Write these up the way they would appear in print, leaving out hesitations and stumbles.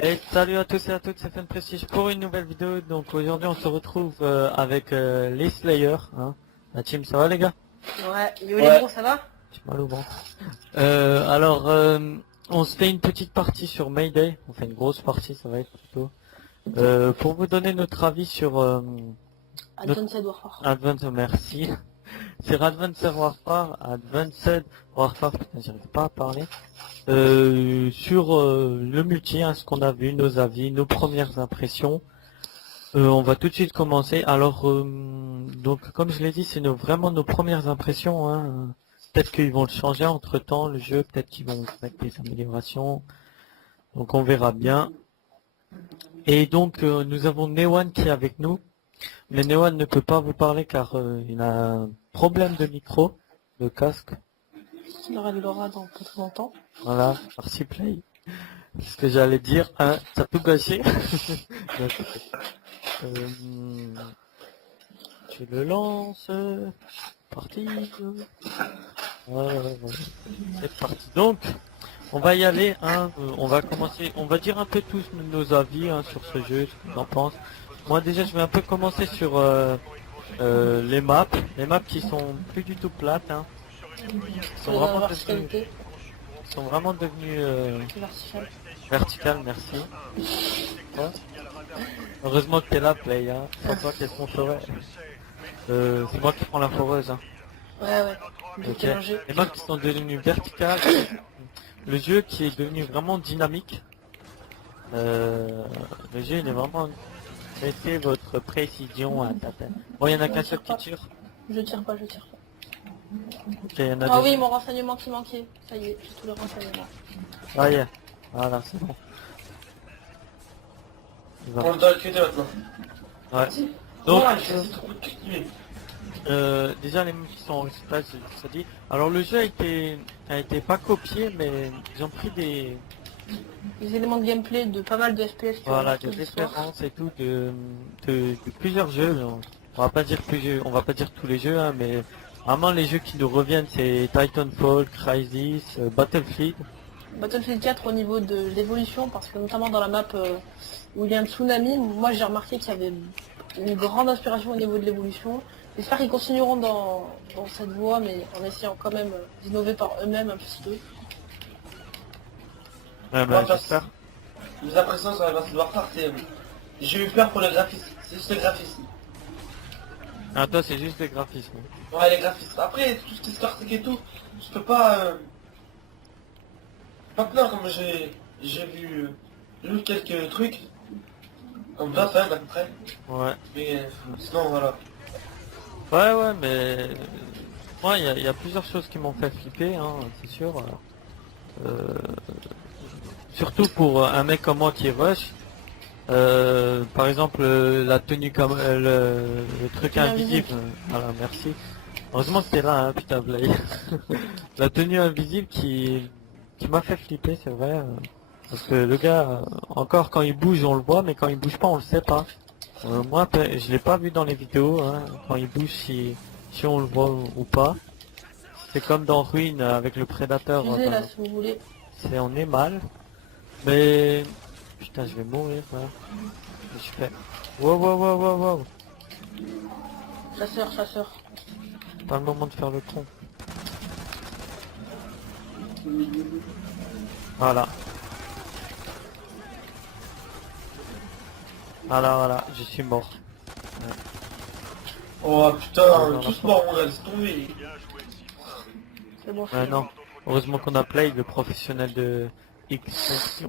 Et salut à tous et à toutes, c'est Fun Prestige pour une nouvelle vidéo. Donc aujourd'hui on se retrouve avec les Slayers, hein. La team, ça va les gars? Ouais, yo les gros, ça va? J'ai mal au ventre. Alors on se fait une petite partie sur Mayday, on fait une grosse partie, ça va être plutôt. Pour vous donner notre avis sur Advanced Warfare. Advanced, merci. Sur Advanced Warfare, putain j'arrive pas à parler. Sur le multi, hein, ce qu'on a vu, nos avis, nos premières impressions. On va tout de suite commencer. Alors, donc comme je l'ai dit, c'est vraiment nos premières impressions, hein. Peut-être qu'ils vont le changer entre temps, le jeu, peut-être qu'ils vont mettre des améliorations. Donc on verra bien. Et donc nous avons Newan qui est avec nous. Mais Newan ne peut pas vous parler car il a un problème de micro, de casque. Il aura de l'aura dans pas très longtemps. Voilà, merci Play. C'est ce que j'allais dire, hein, ça a tout gâché. Tu le lances. Parti. Ouais. C'est parti. Donc, on va y aller, hein, on va commencer, on va dire un peu tous nos avis, hein, sur ce jeu, ce qu'on en pense. Moi déjà je vais un peu commencer sur les maps qui sont plus du tout plates, hein. Ils sont vraiment devenus verticales, merci. Ouais. Heureusement que t'es là, Play, hein. Sans toi, qu'est-ce qu'on ferait? C'est moi qui prends la foreuse, hein. Ouais. Ok. Les maps qui sont devenues verticales. Le jeu qui est devenu vraiment dynamique. Le jeu il est vraiment... Mettez votre précision à ta tête. Bon, il y en a qu'un seul qui tire. Je tire pas. Ok, il y en a Ah deux. oui, mon renseignement qui manquait. Ça y est, j'ai tous les renseignements. Ah yeah. Voilà, c'est bon. On doit le cuter maintenant. Ouais. Donc, Donc, déjà les mecs qui sont en recyclage, ça dit. Alors le jeu a été pas copié, mais ils ont pris des éléments de gameplay de pas mal de FPS qui voilà, ont des références et tout de plusieurs jeux. On va pas dire on va pas dire tous les jeux, hein, mais vraiment les jeux qui nous reviennent, c'est Titanfall, Crysis, Battlefield. Battlefield 4 au niveau de l'évolution, parce que notamment dans la map où il y a un tsunami, moi j'ai remarqué qu'il y avait une grande inspiration au niveau de l'évolution. J'espère qu'ils continueront dans cette voie, mais en essayant quand même d'innover par eux-mêmes un petit peu. Ouais, bah, j'espère. mes impressions sur la version de Warfare, c'est... J'ai eu peur pour le graphisme. C'est juste le graphisme. Ah, toi, c'est juste les graphismes. Ouais, les graphismes. Après, tout ce qui se cartique et tout, je peux pas... Pas plein comme j'ai vu quelques trucs. Comme 20 à peu près. Ouais. Mais sinon, voilà. Ouais, mais... Moi, il y a plusieurs choses qui m'ont fait flipper, hein, c'est sûr. Surtout pour un mec comme moi qui rush. Par exemple, la tenue comme... le truc invisible. Voilà, merci. Heureusement que t'es là, hein, putain, Blay. La tenue invisible qui m'a fait flipper, c'est vrai. Parce que le gars, encore quand il bouge, on le voit, mais quand il bouge pas, on le sait pas. Moi, je l'ai pas vu dans les vidéos, hein, quand il bouge, si on le voit ou pas. C'est comme dans Ruin avec le prédateur. Excusez là si vous voulez. On est mal. Mais... Putain, je vais mourir, là. Je fais... Wow. Chasseur. Pas le moment de faire le con. Voilà. Voilà, je suis mort. Ouais. Oh putain, tous morts, on laisse tomber. C'est bon, Non. Heureusement qu'on a Play, le professionnel de X.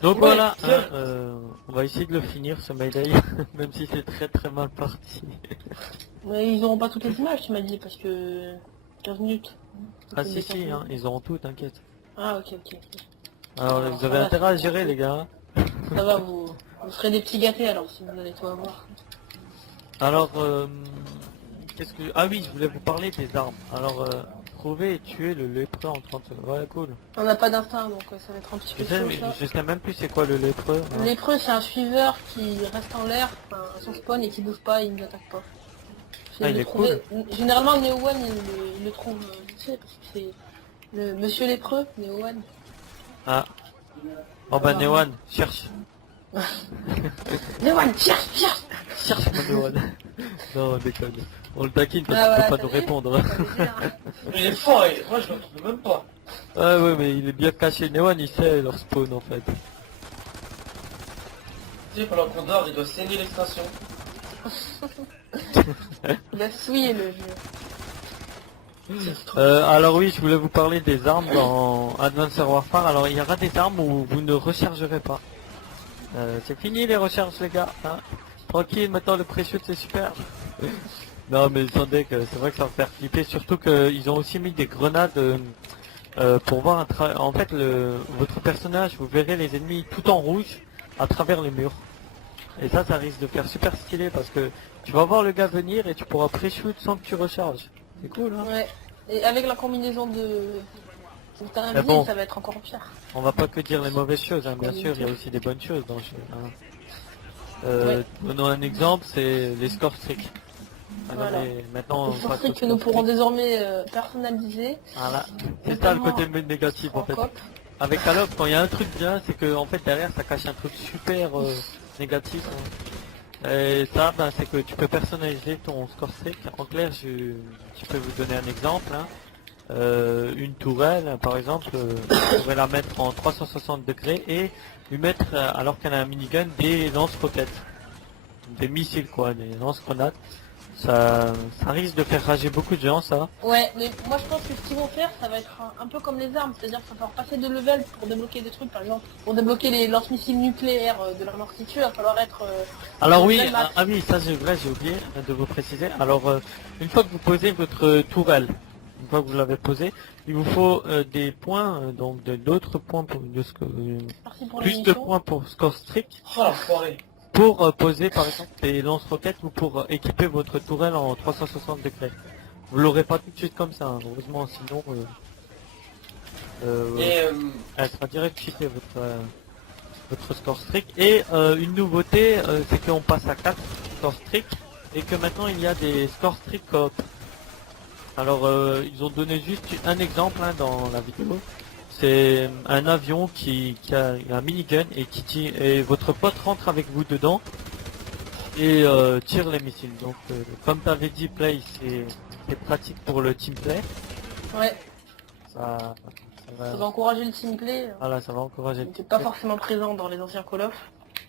Donc Ouais, voilà, hein, on va essayer de le finir ce Mayday, même si c'est très mal parti. Mais ils auront pas toutes les images, tu m'as dit, parce que 15 minutes. Ah si, hein, ils auront tout, t'inquiète. Ah ok. Alors vous avez intérêt à gérer les gars. Ça va, vous ferez des petits gâtés alors, si vous allez tout avoir. Alors, qu'est-ce que... Ah oui, je voulais vous parler des armes. Alors, trouver et tuer le lépreux en 30 secondes. Ouais, cool. On n'a pas d'instinct, donc ça va être un petit peu chaud, ça. Je sais même plus c'est quoi le lépreux. Le lépreux, c'est un suiveur qui reste en l'air, à son spawn, et qui bouge pas, il ne nous attaque pas. Ah, il est cool. Généralement, Neo One, il le trouve vite fait, parce que c'est le monsieur lépreux, Neo One. Ah, Oh bah Newan, cherche. Newan, cherche. Cherche mon Newan. Non, on déconne. On le taquine parce Ah, qu'il voilà, peut pas t'as nous vu. répondre. Ça veut dire, hein. Il est fort, et moi je le trouve même pas. Ouais, mais il est bien caché. Newan, il sait leur spawn en fait. Tu sais, pendant qu'on dort, il doit saigner l'extension. Il a souillé le jeu. C'est trop- Alors oui, je voulais vous parler des armes dans Advanced Warfare. Alors il y aura des armes où vous ne rechargerez pas. C'est fini les recharges les gars. Hein. Tranquille, maintenant le pré-shoot c'est super. Non mais attendez que c'est vrai que ça va faire flipper. Surtout qu'ils ont aussi mis des grenades pour voir en fait votre personnage, vous verrez les ennemis tout en rouge à travers les murs. Et ça risque de faire super stylé parce que tu vas voir le gars venir et tu pourras pré-shoot sans que tu recharges. C'est cool hein. Ouais. Et avec la combinaison de terrain Mais visible, bon. ça va être encore pire. On va pas que dire les mauvaises choses, hein. Bien sûr, il y a aussi des bonnes choses dans le jeu. Hein. Donnons un exemple, c'est les score streaks. Voilà. Maintenant, on Les passe forfaits aux que nous score pourrons streaks. désormais personnaliser Voilà, c'est ça le côté notamment négatif en en fait. coop. Avec Call of, quand il y a un truc bien, c'est que en fait derrière ça cache un truc super négatif. Hein. Et ça, ben, c'est que tu peux personnaliser ton score streak. En clair, je peux vous donner un exemple. Hein. Une tourelle, par exemple, vous pouvez la mettre en 360 degrés et lui mettre, alors qu'elle a un minigun, des lance-roquettes, des missiles quoi, des lance-grenades. Ça risque de faire rager beaucoup de gens, ça. Ouais, mais moi je pense que ce qu'ils vont faire, ça va être un peu comme les armes, c'est-à-dire qu'il va falloir passer de level pour débloquer des trucs, par exemple, pour débloquer les lance-missiles nucléaires de la mort située, il va falloir être... Alors oui, level max. oui, ça c'est vrai, j'ai oublié de vous préciser. Alors, une fois que vous posez votre tourelle, une fois que vous l'avez posée, il vous faut des points, donc d'autres points Merci pour les plus de munitions. points pour score strict. Oh l'enfoiré. Pour poser par exemple des lance-roquettes ou pour équiper votre tourelle en 360 degrés. Vous l'aurez pas tout de suite comme ça, hein, heureusement, sinon Et elle sera direct cheatée votre score strict. Et une nouveauté, c'est qu'on passe à 4 scores stricts et que maintenant il y a des scores strict coop. Alors ils ont donné juste un exemple hein, dans la vidéo. C'est un avion qui a un minigun et votre pote rentre avec vous dedans et tire les missiles. Donc comme tu avais dit play, c'est pratique pour le team play. Ouais, Ça ça va encourager le teamplay, voilà, ça va encourager. qui n'était pas forcément présent dans les anciens Call of.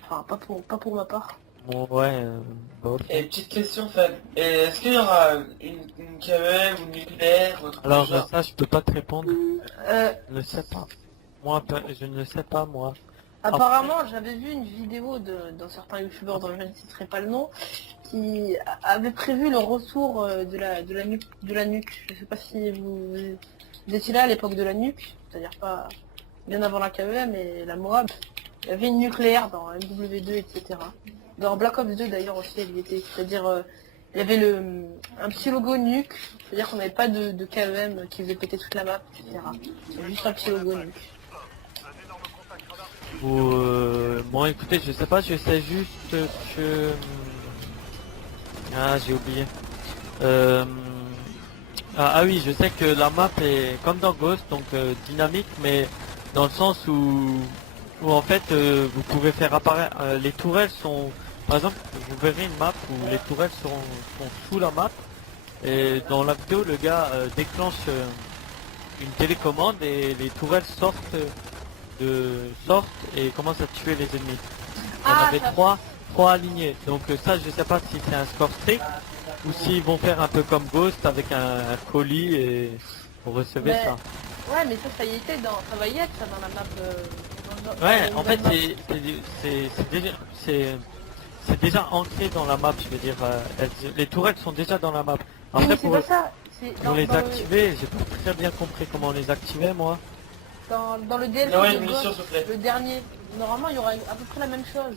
Enfin, pas pour ma part. Bon, ouais, bon. Et petite question Fab, et est-ce qu'il y aura une KEM ou une nucléaire ou un truc Alors du genre ça je peux pas te répondre, Euh, je ne sais pas. Moi je ne sais pas moi. Apparemment, j'avais vu une vidéo d'un certain youtubeur dont je ne citerai pas le nom, qui avait prévu le retour de la nuque. Je sais pas si vous étiez là à l'époque de la nuque, c'est-à-dire pas bien avant la KEM et la Moab. Il y avait une nucléaire dans MW2, etc. Dans Black Ops 2 d'ailleurs aussi, elle y était. C'est-à-dire, il y avait un petit logo nuque, c'est-à-dire qu'on n'avait pas de KEM qui faisait péter toute la map, etc. C'est juste un petit logo nuque. Ou bon écoutez je sais pas, je sais juste que j'ai oublié. Oui je sais que la map est comme dans Ghost donc dynamique mais dans le sens où en fait vous pouvez faire apparaître les tourelles sont par exemple vous verrez une map où les tourelles sont sous la map et dans la vidéo le gars déclenche une télécommande et les tourelles sortent et commencent à tuer les ennemis. Il y en Ah, avait ça- trois alignés. Donc ça je sais pas si c'est un score strict ou s'ils vont faire un peu comme Ghost avec un colis et vous recevez Mais- ça. Ouais, mais ça y était ça va y être ça dans la map. Ouais, en fait map. c'est déjà ancré dans la map, je veux dire. Les tourelles sont déjà dans la map. Oui, Après mais c'est pour, pas ça. C'est pour les activer, j'ai pas très bien compris comment les activer moi. dans le DLC Ouais, de une munition Ghost, s'il vous plaît. le dernier. Normalement, il y aura à peu près la même chose.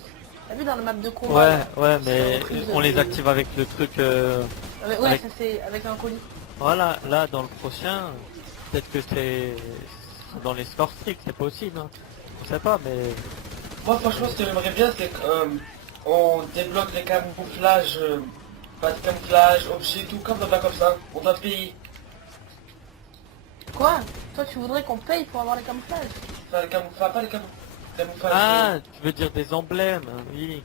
T'as vu dans la map de combat Ouais, mais reprise on les de- active avec le truc. Ouais, avec- ça c'est avec un colis. Voilà, là dans le prochain, peut-être que c'est dans les scores stricts, c'est possible. Hein. Je sais pas, mais Moi franchement ce que j'aimerais bien c'est qu'on débloque les camouflages, pas de camouflage, objets, tout comme dans Black Ops 1. On doit payer. Quoi? Toi, tu voudrais qu'on paye pour avoir les camouflages? Enfin, pas les camouflages. camouflage, Ah, tu veux dire des emblèmes, oui.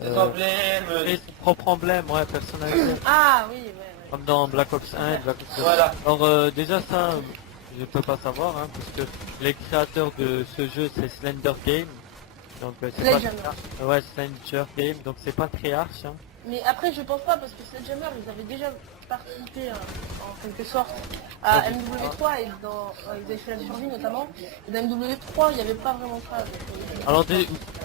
des emblèmes, Et son propre emblème, ouais, personnalisé. Ah oui, ouais. Comme dans Black Ops 1 et Black Ops 2. voilà. Alors déjà ça, je peux pas savoir, hein, parce que les créateurs de ce jeu c'est Slender Game. Donc c'est pas Sledgehammer. ouais, Slender Game, donc c'est pas Treyarch. Hein. Mais après, je pense pas, parce que Sledgehammer, ils avaient déjà participé en quelque sorte à MW3 et ils avaient fait la survie notamment. Et dans MW3, il n'y avait pas vraiment ça. Alors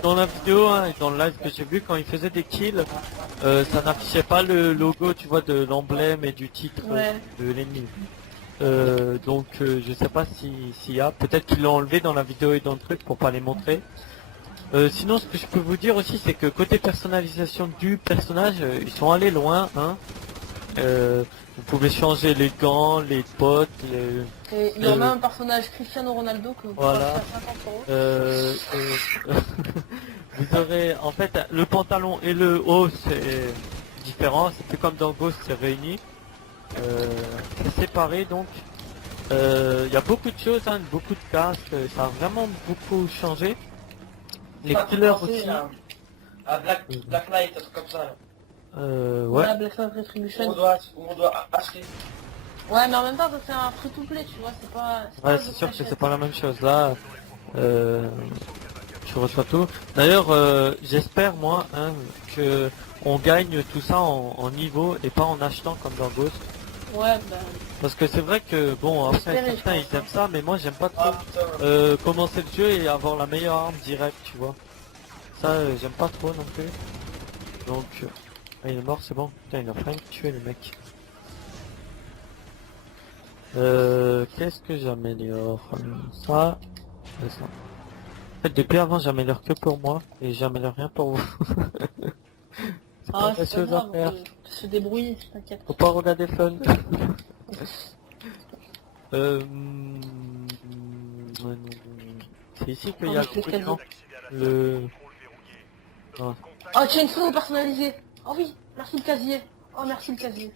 dans la vidéo hein, et dans le live que j'ai vu, quand ils faisaient des kills, ça n'affichait pas le logo, tu vois, de l'emblème et du titre Ouais. de l'ennemi. Donc je sais pas s'il y a, peut-être qu'ils l'ont enlevé dans la vidéo et dans le truc pour pas les montrer. Sinon ce que je peux vous dire aussi c'est que côté personnalisation du personnage, ils sont allés loin. Hein. Vous pouvez changer les gants, les bottes, Et il y en a un personnage Cristiano Ronaldo que vous pouvez Voilà. acheter à 50 €. Vous aurez en fait le pantalon et le haut c'est différent, c'est plus comme dans Ghost, c'est réuni. C'est séparé donc. Il y a beaucoup de choses, hein, beaucoup de casques, ça a vraiment beaucoup changé. Les Ça fait couleurs penser aussi. à Black Knight, un truc comme ça. Là. Ouais. Voilà, Black Ops Où Retribution. on doit acheter. Ouais, mais en même temps, ça c'est un free-to-play, tu vois, c'est pas... Ouais, c'est sûr que c'est pas la même chose là. Tu reçois tout. D'ailleurs, j'espère moi hein, que on gagne tout ça en niveau et pas en achetant comme dans Ghost. Ouais, bah... Parce que c'est vrai que bon après J'espérais, certains je ils pense, aiment ça, mais moi j'aime pas trop Ah putain. commencer le jeu et avoir la meilleure arme directe, tu vois. Ça j'aime pas trop non plus. Donc ah, il est mort, c'est bon. Putain il a failli me tuer le mec. Qu'est-ce que j'améliore? Ça et ça. En fait depuis avant j'améliore que pour moi et j'améliore rien pour vous. C'est Ah, pas c'est pas chose à grave, faire. on peut se débrouiller, t'inquiète. Faut pas regarder fun. C'est ici qu'il y a Ah, mais c'est le... Ah. Oh, tiens, une photo personnalisée. Oh oui, merci le casier. Oh, merci le casier.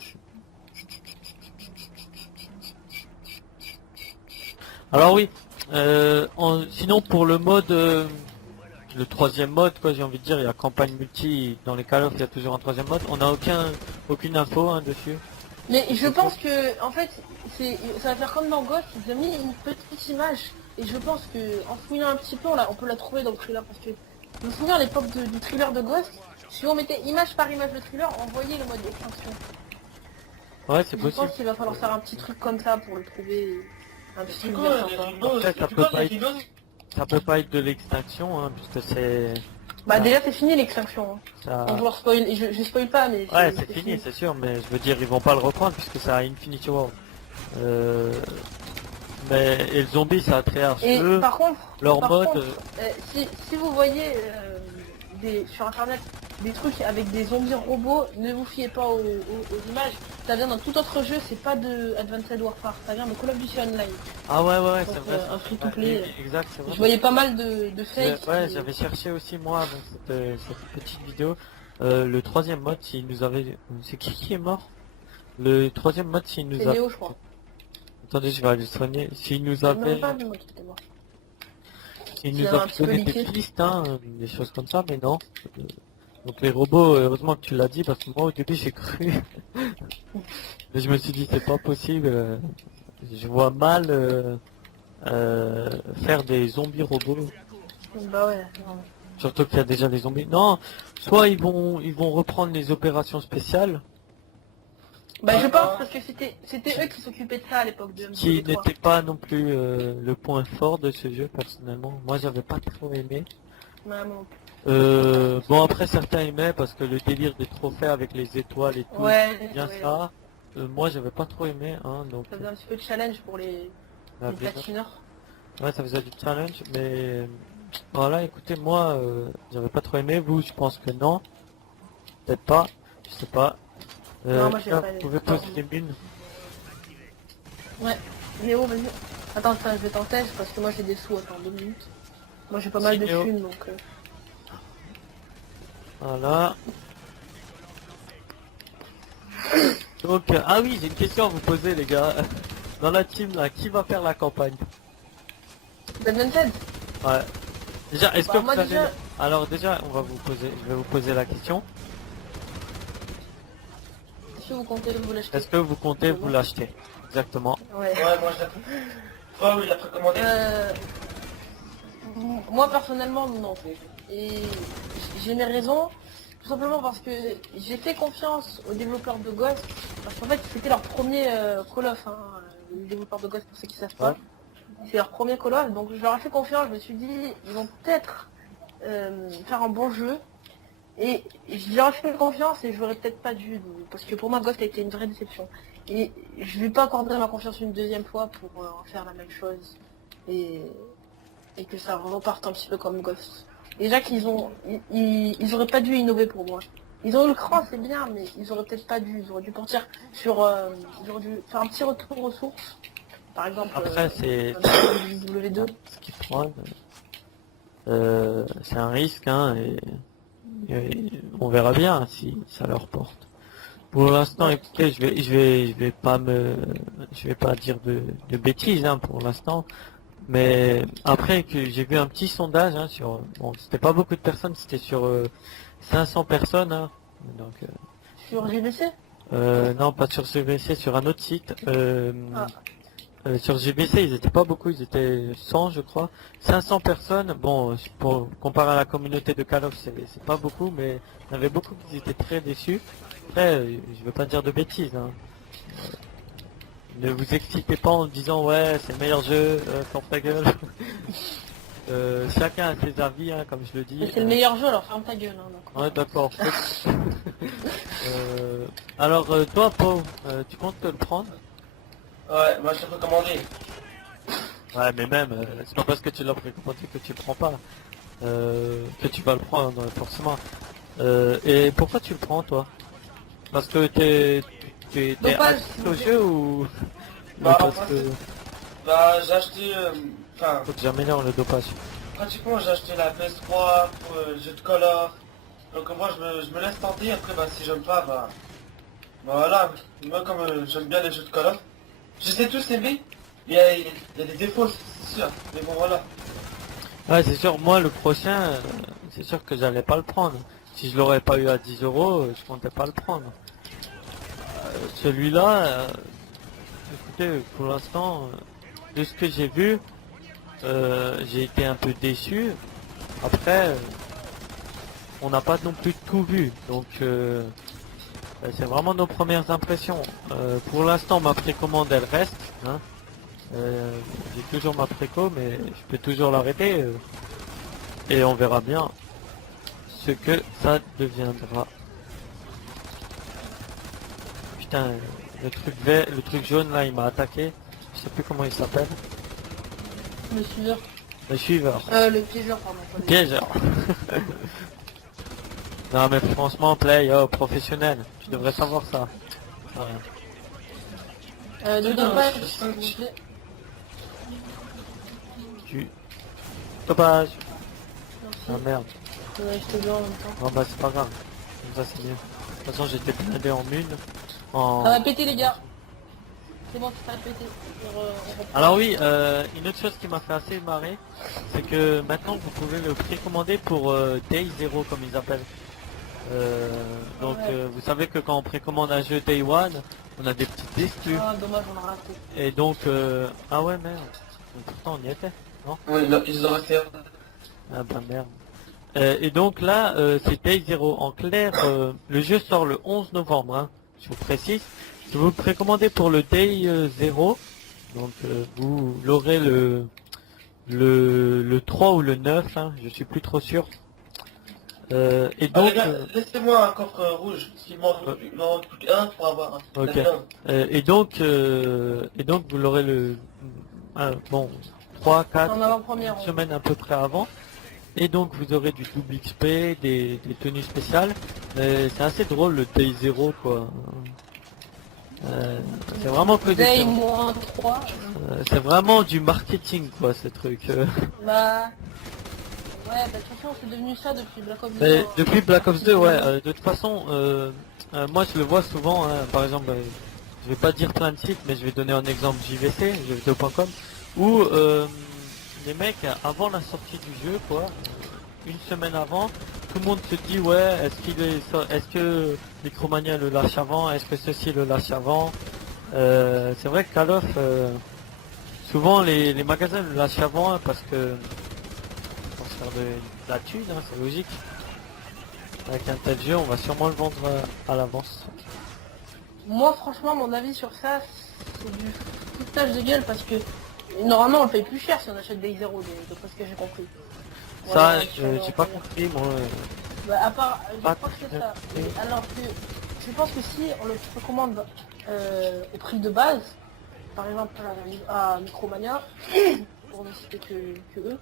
Alors oui, sinon pour le mode, le troisième mode, quoi, j'ai envie de dire, il y a campagne multi, dans les Call of il y a toujours un troisième mode, on n'a aucune info hein, dessus. Mais je pense que, en fait, ça va faire comme dans Ghost, ils ont mis une petite image. Et je pense que, en fouillant un petit peu, on peut la trouver dans le thriller. Parce que, je me souviens à l'époque du thriller de Ghost, si on mettait image par image le thriller, on voyait le mode extinction. Ouais, c'est Je possible. pense qu'il va falloir faire un petit truc comme ça pour le trouver un petit C'est truc quoi bien les sympa. rideaux? Après, ça C'est peut quoi pas les être- rideaux? Ça peut pas être de l'extinction, hein, puisque c'est... Bah déjà c'est fini l'extinction. Hein. Ça... Sans vouloir spoil, je spoil pas mais... Ouais, c'est fini, c'est sûr, mais je veux dire, ils vont pas le reprendre puisque ça a Infinity War. Mais et le zombie, ça a Treyarch. Et Eux, par contre, leur par mode, contre, si vous voyez sur internet des trucs avec des zombies robots, ne vous fiez pas aux images. Ça vient dans tout autre jeu, c'est pas de Advanced Warfare, ça vient de Call of Duty Online. ah ouais, Donc, c'est vrai. un free-to-play. Ouais, exact, c'est vrai. Je voyais pas mal de fakes. Ouais, qui- j'avais cherché aussi moi dans cette petite vidéo. Le troisième mode, s'il nous avait... C'est qui est mort? Le troisième mode, s'il nous C'est a... Léo je crois. Attendez, je vais aller le soigner. S'il nous C'est avait... même pas de moi qui était mort. Il Il nous y a a un petit peu donné des liquide. pistes, hein, des choses comme ça, mais non. Donc les robots, heureusement que tu l'as dit, parce que moi au début j'ai cru. Mais je me suis dit c'est pas possible. Je vois mal faire des zombies robots. Bah ouais. non. Surtout qu'il y a déjà des zombies. Non, soit ils vont reprendre les opérations spéciales, Bah je pense parce que c'était eux qui s'occupaient de ça à l'époque de qui MW3. n'étaient pas non plus le point fort de ce jeu personnellement. Moi j'avais pas trop aimé. Ouais, moi non plus. Bon après certains aimaient parce que le délire des trophées avec les étoiles et tout, Ouais, bien ouais, ça. Moi j'avais pas trop aimé hein, donc ça faisait un petit peu de challenge pour les bah, bien. platineurs. Ouais ça faisait du challenge mais voilà écoutez moi j'avais pas trop aimé, vous je pense que non, peut-être pas, je sais pas. Non, moi, j'ai tiens, pas vous pouvez pas poser des mines. Ouais, Léo, vas-y. Attends, je vais t'en tester parce que moi j'ai des sous, attends 2 minutes. Moi j'ai pas mal de Léo. thunes donc... Voilà. Donc ah oui j'ai une question à vous poser les gars. Dans la team là, qui va faire la campagne? Advanced Ouais. Déjà, est-ce Bah, que moi, vous avez... déjà- Alors déjà, je vais vous poser la question. Si vous comptez vous l'acheter. Est-ce que vous comptez vous l'acheter? Exactement. Ouais. Ouais, moi je l'ai... Toi, oui, il l'a précommandé. Moi personnellement non. Et j'ai mes raisons, tout simplement parce que j'ai fait confiance aux développeurs de Ghost, parce qu'en fait c'était leur premier Call of, hein, les développeurs de Ghost pour ceux qui savent pas. Ouais. C'est leur premier Call of, donc je leur ai fait confiance, je me suis dit ils vont peut-être faire un bon jeu. Et je leur ai fait confiance et je l'aurais peut-être pas dû, parce que pour moi Ghost a été une vraie déception. Et je vais pas accorder ma confiance une deuxième fois pour en faire la même chose. Et que ça reparte un petit peu comme Ghost. Déjà qu'ils ont, ils auraient pas dû innover pour moi. Ils ont eu le cran, c'est bien, mais ils auraient peut-être pas dû. Ils auraient dû partir sur, ils auraient dû faire un petit retour aux sources. Par exemple, Après, c'est... W2. Ce qu'ils prennent, c'est un risque, hein, et on verra bien si ça leur porte. Pour l'instant, Ouais. écoutez, je vais pas dire de bêtises, hein, pour l'instant. Mais après que j'ai vu un petit sondage, hein, sur, bon, c'était pas beaucoup de personnes, c'était sur 500 personnes, hein, donc, Sur GBC. non, pas sur CVC, sur un autre site. Ah. Sur GBC, ils étaient pas beaucoup, ils étaient 100, je crois. 500 personnes, bon, pour comparer à la communauté de Call of, c'est pas beaucoup, mais il y en avait beaucoup qui étaient très déçus. Après, je veux pas dire de bêtises, hein. Ne vous excitez pas en disant ouais, c'est le meilleur jeu, ferme ta gueule. Chacun a ses avis, hein, comme je le dis. Mais c'est le meilleur jeu, alors ferme ta gueule. Hein, donc. Ouais, d'accord. Alors, toi, Pau, tu comptes te le prendre? Ouais, moi je l'ai précommandé. Ouais, mais même, c'est pas parce que tu l'as précommandé que tu le prends pas, que tu vas le prendre, forcément. Et pourquoi tu le prends, toi? Parce que t'es Dopage, addict au jeu ou Bah, parce en que fait, bah j'ai acheté, enfin, faut que j'améliore le dopage? pratiquement j'ai acheté la PS3 pour le jeu de color. Donc moi je me laisse tenter, après bah si j'aime pas, bah voilà. Moi comme j'aime bien les jeux de color, je sais tous aimer, il y a des défauts, c'est sûr. Mais bon voilà. Ouais, c'est sûr, moi le prochain, c'est sûr que j'allais pas le prendre. Si je l'aurais pas eu à 10 euros, je comptais pas le prendre. Celui-là, écoutez, pour l'instant, de ce que j'ai vu, j'ai été un peu déçu. Après, on n'a pas non plus tout vu, donc c'est vraiment nos premières impressions. Pour l'instant, ma précommande, elle reste, hein. J'ai toujours ma préco, mais je peux toujours l'arrêter, et on verra bien ce que ça deviendra. Putain, le truc vert, le truc jaune là, il m'a attaqué. Je sais plus comment il s'appelle. Le suiveur. Le suiveur. Le piégeur, pardon. pas le- Piégeur. Non mais franchement, play, oh, professionnel. Tu devrais savoir ça. Ouais. Le dopage, s'il vous plaît. Tu... Dopage. Ah Merci. merde. Ouais, je te dois en même temps. Non bah c'est pas grave. Comme ça c'est mieux. De toute façon j'étais blindé en mine. En... Ça va péter, les gars. C'est bon, ça va péter. On reprend. Alors oui, une autre chose qui m'a fait assez marrer, c'est que maintenant vous pouvez le précommander pour Day 0 comme ils appellent. Donc Ouais. vous savez que quand on précommande un jeu Day 1, on a des petites exclus. Ah, dommage, on a raté. Et donc, ah ouais merde. Donc, pourtant on y était, non? Oui, ils auraient fait. Ah bah merde. Et donc là, c'est Day 0. En clair, le jeu sort le 11 novembre, hein, je vous précise. Si vous le précommandez pour le Day 0, donc vous l'aurez le 3 ou le 9, hein, je suis plus trop sûr. Et Ah, donc, les gars, laissez-moi un coffre rouge, parce qu'il m'en manque plus qu'un pour avoir un. ok. D'accord. Et donc vous l'aurez bon, 3, 4 En avant-première. semaines à peu près avant. Et donc vous aurez du double XP, des tenues spéciales. C'est assez drôle le Day 0 quoi. C'est vraiment que Day des... moins 3. c'est vraiment du marketing quoi ce truc. Bah. Ouais, bah de toute façon c'est devenu ça depuis Black Ops 2. Mais hein. depuis Black Ops 2, ouais, de toute façon, moi je le vois souvent, hein, par exemple, je vais pas dire plein de sites, mais je vais donner un exemple JVC, jeuxvideo.com, où les mecs, avant la sortie du jeu, quoi, une semaine avant, tout le monde se dit ouais, est-ce que Micromania le lâche avant, est-ce que ceci le lâche avant. C'est vrai que Call of, souvent les magasins le lâchent avant hein, parce que pour se faire de la thune, hein, c'est logique. Avec un tel jeu, on va sûrement le vendre à l'avance. Moi, franchement, mon avis sur ça, c'est du foutage de gueule parce que normalement, on le paye plus cher si on achète Day Zero, d'après ce que j'ai compris. Ça, Voilà, j'ai pas compris, moi. Bah, à part, je Pas crois que c'est très ça. compris. Alors que je pense que si on le recommande au prix de base, par exemple à Micromania, pour ne citer que eux,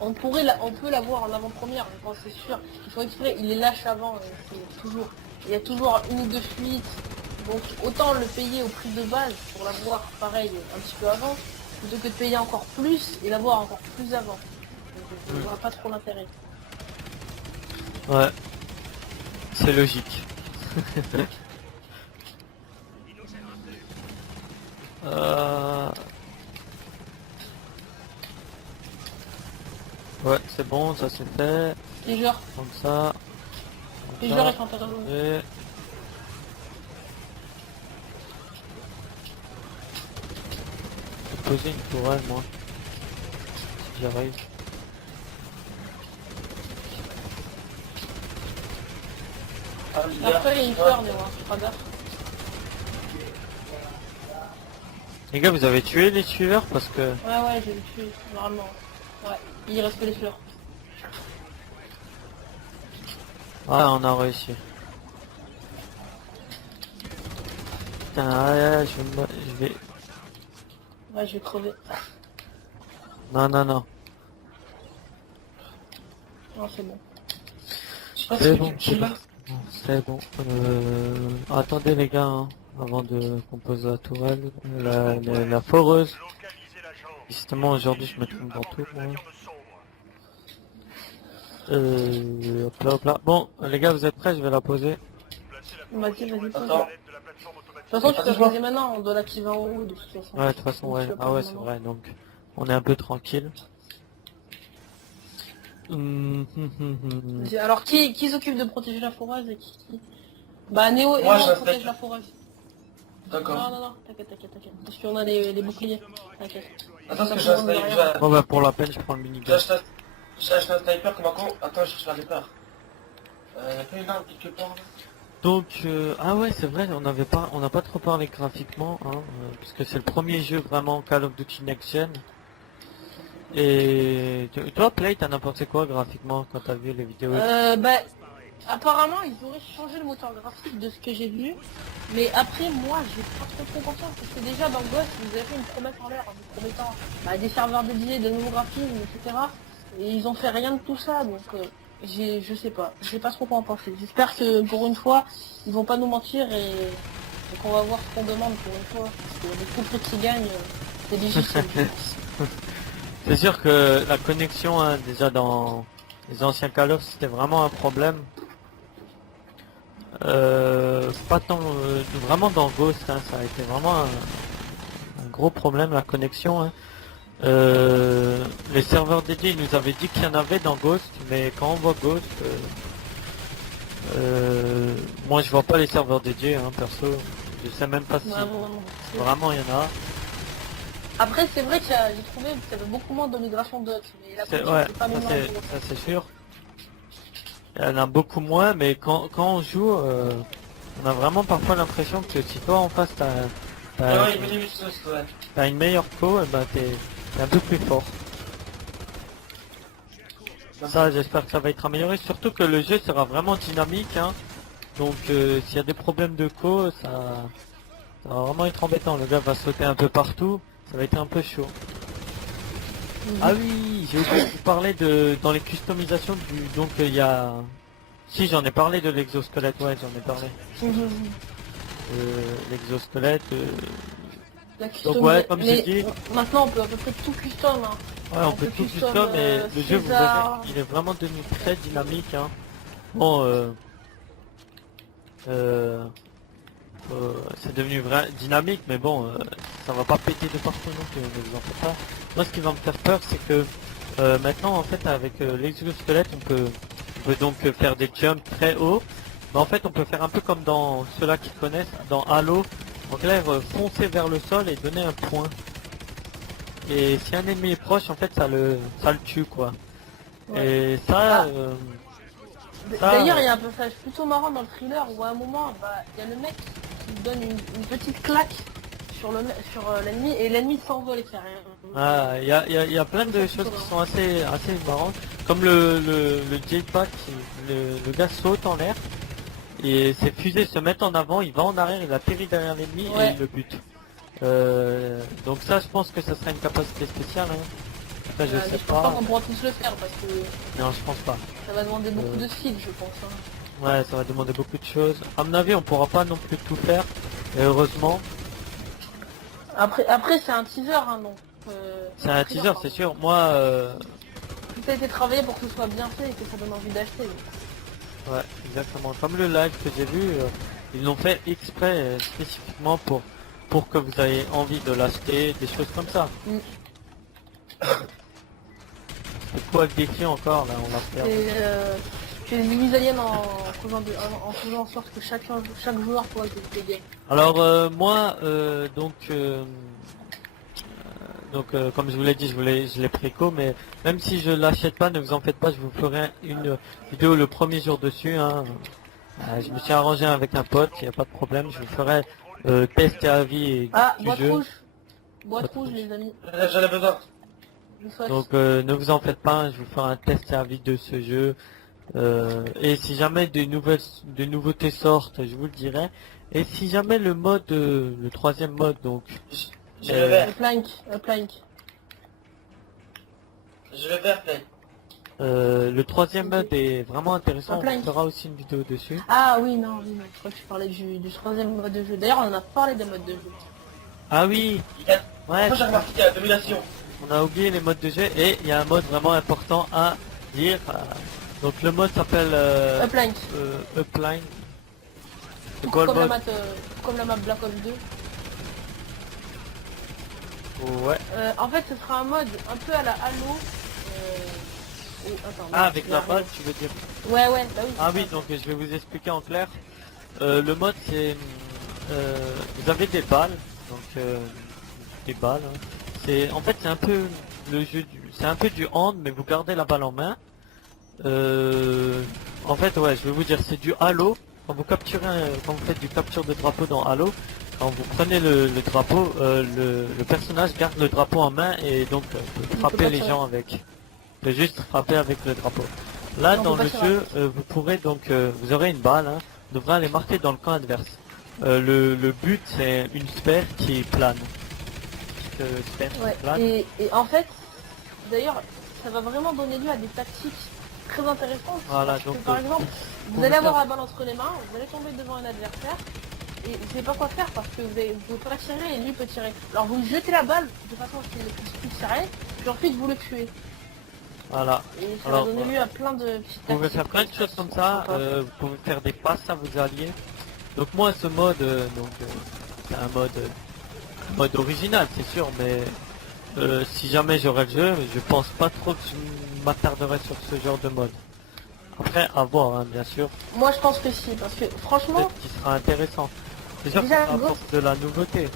on peut l'avoir en avant-première, je pense, c'est sûr. Il faut exprès, il les lâche avant, c'est toujours. Il y a toujours une ou deux fuites, donc autant le payer au prix de base pour l'avoir pareil un petit peu avant, plutôt que de payer encore plus et l'avoir encore plus avant. Donc je ne vois pas trop l'intérêt. Ouais, c'est logique. Euh, Ouais, c'est bon, ça c'est fait. Les joueurs, Comme ça. ils sont intéressants. Et... Je vais poser une tourelle, moi. Si j'arrive. Ah, Après, il y a une fleur, mais moi, pas gaffe. Les gars, vous avez tué les suiveurs parce que... Ouais, j'ai le tué, normalement. Ouais, il reste que les fleurs. Ah, on a réussi. Putain, je vais... Ouais, je vais crever. Non, non, non. Non, c'est bon. Je sais pas C'est si bon, tu c'est l'as. bon. C'est bon. Attendez les gars, hein, avant de composer la tourelle, la foreuse. Justement aujourd'hui je me trompe dans tout. Moi. Hop là, hop là. Bon les gars vous êtes prêts, je vais la poser. Vas-y, pose. Attends. De toute façon, tu peux la poser maintenant, on doit l'activer en haut, de toute façon. Ouais de toute façon Donc, ouais. tu la Ah poses ouais c'est maintenant. vrai donc on est un peu tranquille. Vas-y, alors, qui s'occupe de protéger la foreuse et qui... Bah, Néo et Moi, moi, je on fais- protège la foreuse. Non, D'accord. non, non, t'inquiète. Parce qu'on a les boucliers. T'inquiète. Attends, Ça parce que prend de derrière. Bon bah pour la peine je prends le minigun. j'ai acheté un sniper comme un con. Attends, je cherche la sniper. Y'a pas une arme quelque part là? Donc ah ouais c'est vrai on n'a pas trop parlé graphiquement hein, parce que c'est le premier jeu vraiment Call of Duty Next Gen. Et toi Play t'as n'importe quoi graphiquement quand t'as vu les vidéos. Bah, apparemment, ils auraient changé le moteur graphique de ce que j'ai vu. Mais après, moi, j'ai pas trop confiance. Parce que déjà, dans Ghost, ils avaient fait une promesse en l'air en nous promettant bah, des serveurs dédiés, de nouveaux graphismes, etc. Et ils ont fait rien de tout ça. Donc, je sais pas. Je sais pas trop quoi en penser. J'espère que pour une fois, ils vont pas nous mentir et qu'on va voir ce qu'on demande pour une fois. Parce que les couples qui gagnent, c'est légitime. je pense. C'est sûr que la connexion hein, déjà dans les anciens Call of c'était vraiment un problème. Pas tant vraiment dans Ghost hein, ça a été vraiment un gros problème la connexion. Hein. Les serveurs dédiés ils nous avaient dit qu'il y en avait dans Ghost mais quand on voit Ghost moi je vois pas les serveurs dédiés hein, perso. Je sais même pas si Vraiment. vraiment il y en a. Après, c'est vrai que j'ai trouvé qu'il y avait beaucoup moins de migration de mais la C'est, connexion, ouais, c'est pas ça moins c'est, ça c'est sûr. Il y en a beaucoup moins, mais quand on joue, on a vraiment parfois l'impression que si toi en face Ouais, il minimum ouais. t'as une meilleure co, et ben t'es un peu plus fort. Ça j'espère que ça va être amélioré, surtout que le jeu sera vraiment dynamique, hein. Donc s'il y a des problèmes de co, ça va vraiment être embêtant. Le gars va sauter un peu partout, ça va être un peu chaud. Ah oui, j'ai oublié de vous parler dans les customisations du donc il y a si j'en ai parlé de l'exosquelette, ouais j'en ai parlé. L'exosquelette La donc ouais comme j'ai mais dit, maintenant on peut à peu près tout custom. Hein. ouais on peut tout custom mais le jeu vous César. verrez, il est vraiment devenu très dynamique hein. Bon c'est devenu vrai dynamique mais bon ça va pas péter de partout non plus, ne vous en faites pas. Moi ce qui va me faire peur c'est que maintenant en fait avec l'exosquelette on peut donc faire des jumps très hauts. Mais en fait on peut faire un peu comme dans ceux-là qui connaissent, dans Halo, en clair foncer vers le sol et donner un point. Et si un ennemi est proche en fait ça le tue quoi. Ouais. Et ça, D'ailleurs, il y a un passage plutôt marrant dans le thriller où à un moment, il y a le mec qui donne une petite claque sur l'ennemi et l'ennemi s'envole et fait rien. il y a plein de choses qui sont assez marrantes. Comme le jetpack, le gars saute en l'air et ses fusées se mettent en avant, il va en arrière, il atterrit derrière l'ennemi et Ouais. il le bute. Donc ça, je pense que ça serait une capacité spéciale. Hein. Ça, je sais Je pense pas pas. qu'on pourra tous le faire parce que Non, je pense pas. ça va demander beaucoup de skills, je pense. Hein. Ouais, ça va demander beaucoup de choses. À mon avis, on pourra pas non plus tout faire. Et heureusement. Après c'est un teaser, hein, donc. C'est un teaser, c'est sûr. Moi, Tout a été travaillé pour que ce soit bien fait et que ça donne envie d'acheter. Donc. ouais, exactement. Comme le live que j'ai vu, ils l'ont fait exprès spécifiquement pour que vous ayez envie de l'acheter, des choses comme ça. Mm. C'est quoi le défi encore là, on va faire. C'est une mise alien en faisant en sorte que chaque joueur pourra des games. Alors moi, comme je vous l'ai dit, je l'ai préco, mais même si je l'achète pas, ne vous en faites pas, je vous ferai une vidéo le premier jour dessus. Hein. Je me suis arrangé avec un pote, il n'y a pas de problème, je vous ferai test et avis du Boîte jeu. rouge. Boîte rouge, les amis. J'en ai besoin. Je souhaite. Donc ne vous en faites pas, je vous ferai un test et avis de ce jeu. Et si jamais des nouveautés sortent, je vous le dirai. Et si jamais le mode, le troisième mode, donc J'ai le vert. Plank. J'ai le vert, play. le troisième mode est vraiment intéressant, Plein. on fera aussi une vidéo dessus. Ah oui, non, je crois que je parlais du troisième mode de jeu. D'ailleurs, on en a parlé des modes de jeu. Ah oui, ouais, Moi j'ai remarqué qu'il y a la domination. on a oublié les modes de jeu et il y a un mode vraiment important à dire. Donc le mode s'appelle Plank. Upline. Le Comme goal la, mode. comme la map Black Ops 2. Ouais. En fait, ce sera un mode un peu à la Halo. Attends, Ah, avec la balle, tu veux dire. Ouais, bah oui. Ah oui, donc je vais vous expliquer en clair. Le mode c'est vous avez des balles, donc des balles. Hein. C'est en fait c'est un peu le jeu c'est un peu du hand, mais vous gardez la balle en main. En fait ouais, je vais vous dire c'est du Halo. Quand vous capturez, quand vous faites du capture de drapeau dans Halo, quand vous prenez le drapeau, le personnage garde le drapeau en main et donc peut frapper les gens avec. Peut juste frapper avec le drapeau. Là Non, dans on peut le pas jeu, vous pourrez donc vous aurez une balle, hein, vous devrez aller marquer dans le camp adverse. Le but c'est une sphère qui plane. Sphère qui Ouais. plane. Et en fait, d'ailleurs, ça va vraiment donner lieu à des tactiques très intéressantes. Voilà, Parce que, donc, par exemple, vous pouvez allez avoir faire- la balle entre les mains, vous allez tomber devant un adversaire, et vous savez pas quoi faire parce que vous pouvez pas tirer et lui peut tirer. Alors vous lui jetez la balle de façon à ce qu'il puisse tirer, puis ensuite vous le tuez. Voilà. Et ça Alors, va donner lieu à plein de petites Vous pouvez tactiques. faire plein de choses comme ça, vous pouvez faire des passes à vos alliés. Donc moi ce mode, c'est un mode original c'est sûr, mais si jamais j'aurais le jeu, je pense pas trop que je m'attarderais sur ce genre de mode. Après à voir hein, bien sûr, Moi je pense que si, parce que franchement, peut-être qu'il sera intéressant. C'est sûr que Déjà, ça apporte de la nouveauté.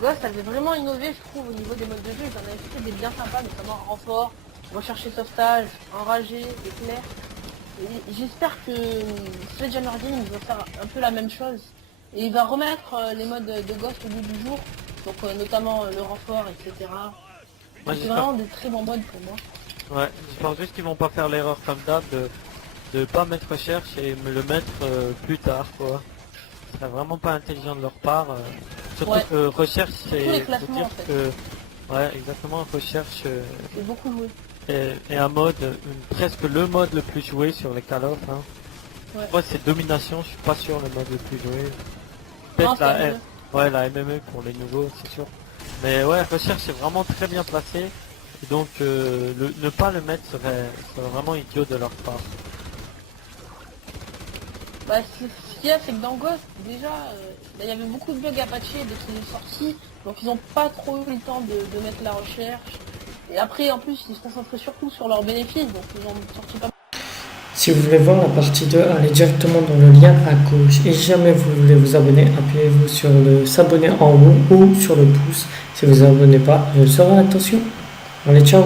Ghost avait vraiment innové je trouve au niveau des modes de jeu, ils en avaient fait des bien sympas, notamment renfort, rechercher sauvetage, enragé, éclair. Et j'espère que Sledgehammer Games va faire un peu la même chose. Et il va remettre les modes de Ghost au bout du jour, donc notamment le renfort, etc. Moi C'est j'espère, vraiment des très bons modes pour moi. ouais, j'espère juste qu'ils vont pas faire l'erreur comme d'hab de pas mettre recherche et me le mettre plus tard quoi. Ce serait vraiment pas intelligent de leur part. Surtout Ouais. que recherche c'est Tous les faut classements, dire en fait. que ouais exactement recherche C'est beaucoup joué. est un mode presque le mode le plus joué sur les Call of hein. Ouais. Moi c'est domination, je suis pas sûr le mode le plus joué. Non, Peut-être c'est mieux. ouais la MME pour les nouveaux c'est sûr. Mais ouais recherche est vraiment très bien placé. Et donc ne pas le mettre serait vraiment idiot de leur part. Bah, ce qu'il y a, c'est que dans Ghost, déjà, bah, il y avait beaucoup de bugs Apache dès qu'ils sont sortis, donc ils n'ont pas trop eu le temps de mettre la recherche. Et après, en plus, ils se concentraient surtout sur leurs bénéfices, donc ils ont sorti pas. Si vous voulez voir la partie 2, allez directement dans le lien à gauche. Et si jamais vous voulez vous abonner, appuyez-vous sur le s'abonner en haut ou sur le pouce. Si vous vous abonnez pas, je le saurai, attention. Allez, ciao.